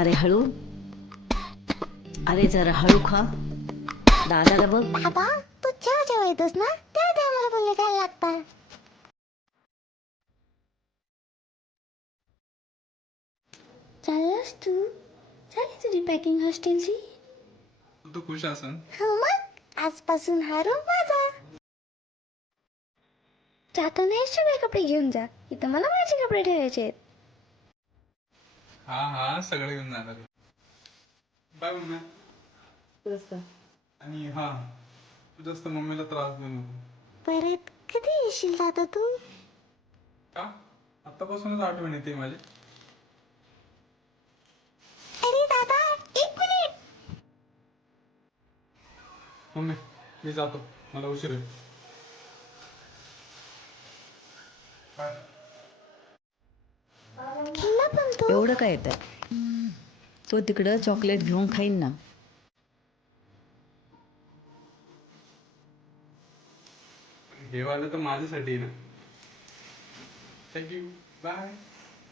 अरे हळू. अरे जरा हळू खा. दादाला बघ. बाबा तू जेव्हा येतोस ना तेव्हा मला बोलले काय लागतात. चाललास तू? झाली तुझी पॅकिंग हॉस्टेलची? तू खुश असन. हो मग आजपासून हा रूम माझा. जाताना हे सगळे कपडे घेऊन जा, इथं मला माझे कपडे ठेवायचे आहेत. हा हा सगळं घेऊन जाणार. Bye mummy. आणि हा तू जास्त मम्मीला त्रास देऊ नको. परत कधी येशील दादा तू? का आतापासूनच आठवण येते माझी. अरे दादा एक मिनिट. मम्मी मी जातो, मला उशीर होईल. बाय. केला पण तो. एवढं काय येतं? तो तिकडं चॉकलेट घेऊन खाईन ना. हे वालं तर माझ्यासाठी आहे ना. थँक्यू. बाय.